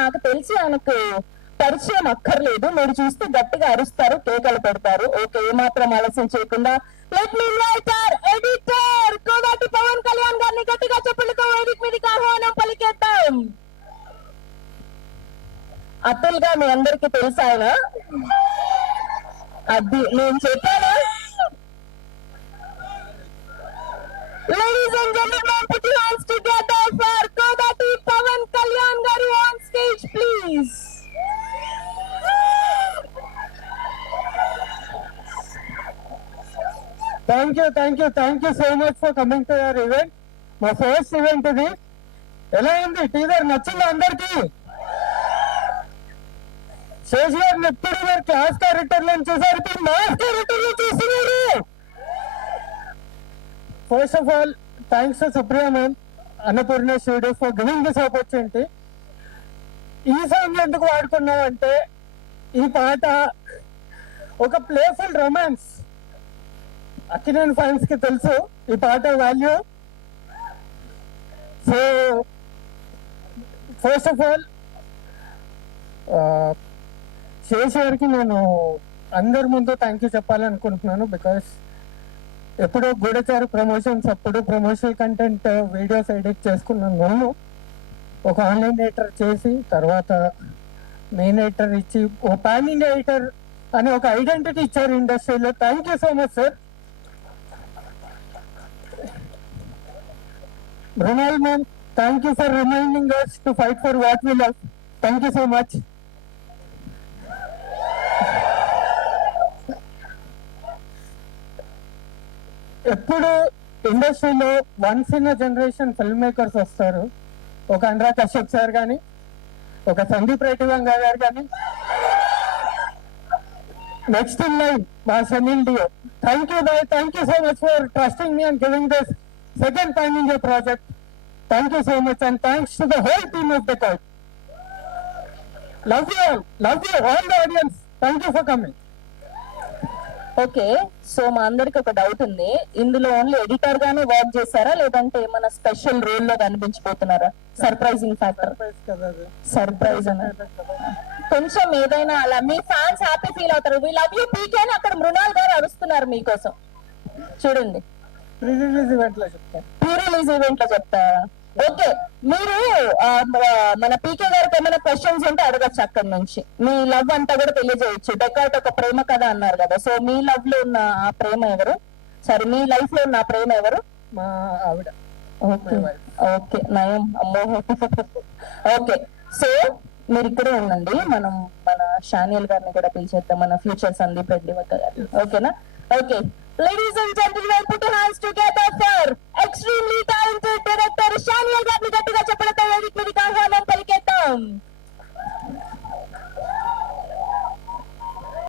నాకు తెలిసి ఆయనకు పరిచయం అక్కర్లేదు. మీరు చూస్తే గట్టిగా అరుస్తారు, కేకలు పెడతారు. ఓకే, ఏమాత్రం ఆలస్యం చేయకుండా let me invite our editor Kodati Pawan Kalyan గారిని గట్టిగా చెప్పులతో వేదిక మీదకి ఆహ్వానం పలికేద్దాం. అతుల్ గా మీ అందరికి తెలుసా ఆయన? అది నేను చెప్పాను. Ladies and gentlemen, put your hands together for Kodati Pawan Kalyan garu on stage, please. Thank you so much for coming to our event. My first event ఇది. ఎలా ఉంది టీజర్? నచ్చింది అందరికి? శేష్ గారిని ఎప్పుడు మీరు క్లాస్ క్యారెక్టర్లను చూసారు, ఇప్పుడు మాస్ క్యారెక్టర్లు చూస్తున్నారు. First of all, thanks to Supriya ma'am, Annapurna Studio for giving this opportunity. ఈ సాంగ్ ఎందుకు వాడుకున్నాం అంటే, ఈ పాట ఒక ప్లేఫుల్ రొమాన్స్. అక్కినేని ఫ్యాన్స్ కి తెలుసు ఈ పాట value. So first of all Sesh గారికి నేను అందరి ముందు థ్యాంక్ యూ చెప్పాలనుకుంటున్నాను. బికాస్ ఎప్పుడో గూఢచారి ప్రమోషన్స్ అప్పుడు ప్రమోషనల్ కంటెంట్ వీడియోస్ ఎడిట్ చేసుకున్నాను నేను. ఒక ఆన్లైన్ ఎడిటర్ చేసి తర్వాత మెయిన్ ఎడిటర్ ఇచ్చి ఓ పాన్ ఇండియా ఎడిటర్ అని ఒక ఐడెంటిటీ ఇచ్చారు ఇండస్ట్రీలో. Thank you so much sir. Mrunal ma'am, thank you for reminding us to fight for what we love. Thank you so much. ఎప్పుడు ఇండస్ట్రీలో once in generation film makers వస్తారు. ఒక Anurag Kashyap sir కానీ, ఒక సందీప్ రెడ్డి వంగ గారు కానీ, నెక్స్ట్ ఇన్ లైన్ మా Sanil Deo. Thank you boy, thank you so much for trusting me and giving this second time in your project. Thank you so much and thanks to the whole team of the కౌట్. Love you all the audience. Thank you for coming. Okay, so మా అందరికి ఒక doubt ఉంది. ఇందులో only editor గానే work చేశారా, లేదంటే ఏమైనా స్పెషల్ రోల్ లో కనిపించిపోతున్నారా? సర్ప్రైజింగ్ ఫ్యాక్టర్, సర్ప్రైజ్ అన్న కొంచెం ఏదైనా అలా మీ ఫ్యాన్స్ హ్యాపీ ఫీల్ అవుతారు. వి లవ్ యూ పీకే అని అక్కడ మృణాల్ గారు అరుస్తున్నారు మీకోసం. చూడండి, ప్రీ రిలీజ్ ఈవెంట్ లో చెప్తాను. ప్రీ రిలీజ్ ఈవెంట్ లో చెప్తారా? ఓకే, మీరు మన పీకే గారికి ఏమైనా క్వశ్చన్స్ ఉంటే అడగచ్చు అక్కడి నుంచి. మీ లవ్ అంతా కూడా తెలియజేయచ్చు. డెకాట్ ఒక ప్రేమ కథ అన్నారు కదా, సో మీ లవ్ లో ఉన్న ఆ ప్రేమ ఎవరు? సారీ, మీ లైఫ్ లో ఉన్న ఆ ప్రేమ ఎవరు? మా ఆవిడ. ఓకే, నయం. అమ్మో. ఓకే, సో మీరు ఇక్కడే ఉండండి. మనం మన షానియల్ గారిని కూడా పిలిచేద్దాం, మన ఫ్యూచర్ సందీప్ రెడ్డి వద్ద గారు. ఓకేనా? Okay, ladies and gentlemen, put your hands together for extremely talented director Shaniel గారిని గట్టిగా చెప్పలతో వేదిక మీదకి ఆహ్వానం పలికేద్దాం.